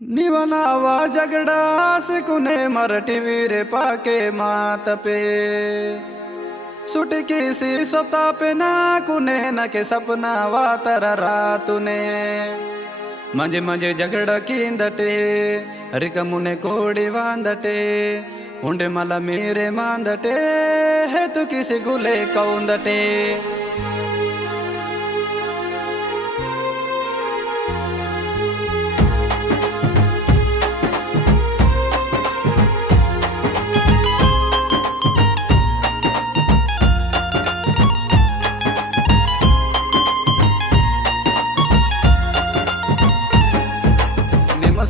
निवनावा झगड़ा से कुने मरटी वीरे पाके मात पे सुटकी सी सोता पे ना कुने न के सपना वा तर रातुने मंजे मंजे झगड़ा कींदटे रिक मुने कोड़ी वांदटे उंडे मला मेरे मांदटे है तू किसी गुले कौंदटे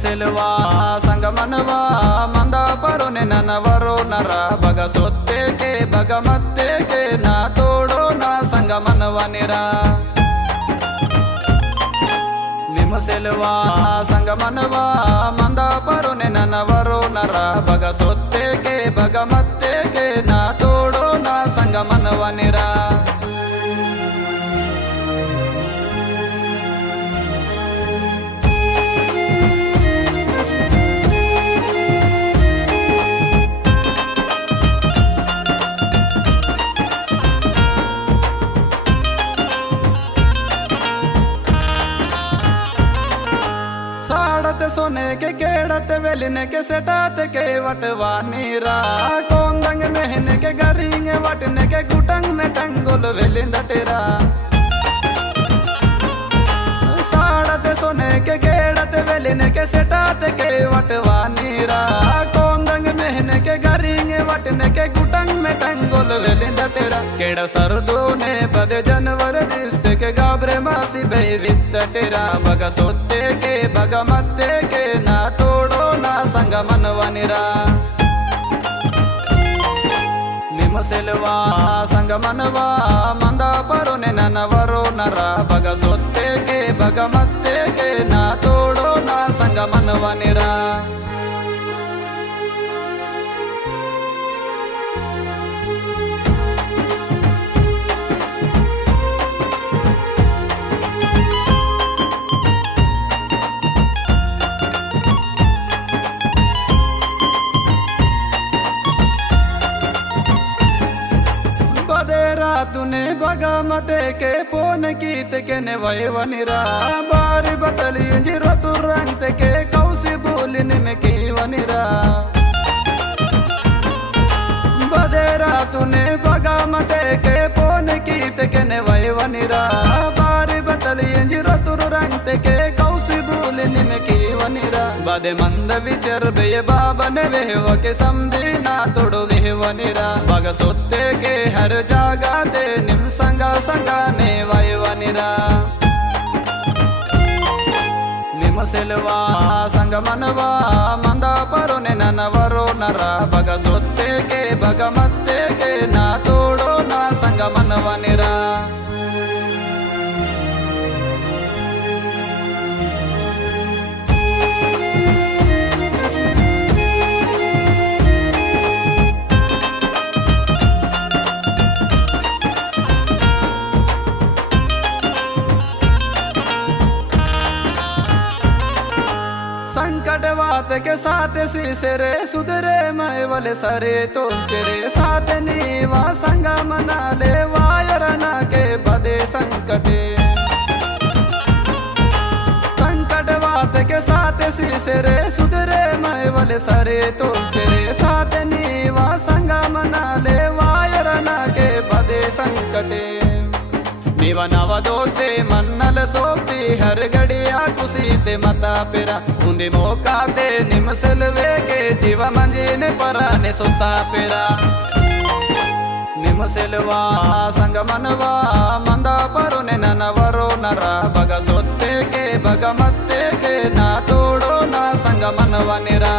सेलवा संगमनवा मंदा परोने ननवरो नरा बग सोते के बग मत्ते के ना तोड़ो ना संगमनवा निरा निम सेलवा संगमनवा मंदा परोने ननवरो नरा बग सोते के बग मत्ते के ना तोड़ो ना संगमनवा निरा सोने के केड़ते वेलिने के सेटाते के वटवा नीरा कोंदंग मेहने के गरिंगे वटने के गुटंग में टंगुल वेलिंदटेरा साड़ते सोने के केड़ते वेलिने के सेटाते के वटवा नीरा कोंदंग मेहने के गरिंगे वटने के गुटंग में टंगुल वेलिंदटेरा केड़ा सरदू ने बदे जनवर जिसते के गाबरे मासी बे वित्तटेरा बग सोते के बग मत्ते के ना तोड़ो ना संगमनवा निरा निम सेलवा संगमनवा मंदा परोने ननवरो नरा बग सोते के बग मत्ते के ना तोड़ो ना संगमनवा निरा तूने बगा मते के पोन कीत के ने वनिरा बारी बतली जिरो तू रंग के कौसी बोलिन में की वनिरा बदेरा तूने बगा मते के पोन कीत के ने वनिरा बारी बतली जिरो तू रंग के कौसी बोलिन में की वनिरा बदे मंद विचर बे बाबा ने वेव के समझी ना तोड़ो वेवनिरा बग सोते के हर जागा दे निम संगा संगा ने वायुवनिरा निम सेलवा संगमनवा मंदा परोने ननवरो नरा बग सोते के बग मत्ते के ना तोड़ो ना संगमनवा निरा संकट वात के साथ सीसरे सुधरे मैं वाले सरे तो चेरे साथ नीवा संगा मना ले वायरना के बदे संकटे संकट वात के साथ सीसरे सुधरे मैं वाले सरे तो चेरे साथ नीवा संगा मना ले वायरना के बदे संकटे निवा नवा दोस्ते मन्नल सोपती हर गड़िया कुसीते मता पेरा उंदे मौका ते निम सेलवे के जीवा मंजीने पराने सुता पेरा निम सेलवा संगमनवा मंदा परोने ननवरो नरा बग सोते के बग मत्ते के ना तोड़ो ना संगमनवा निरा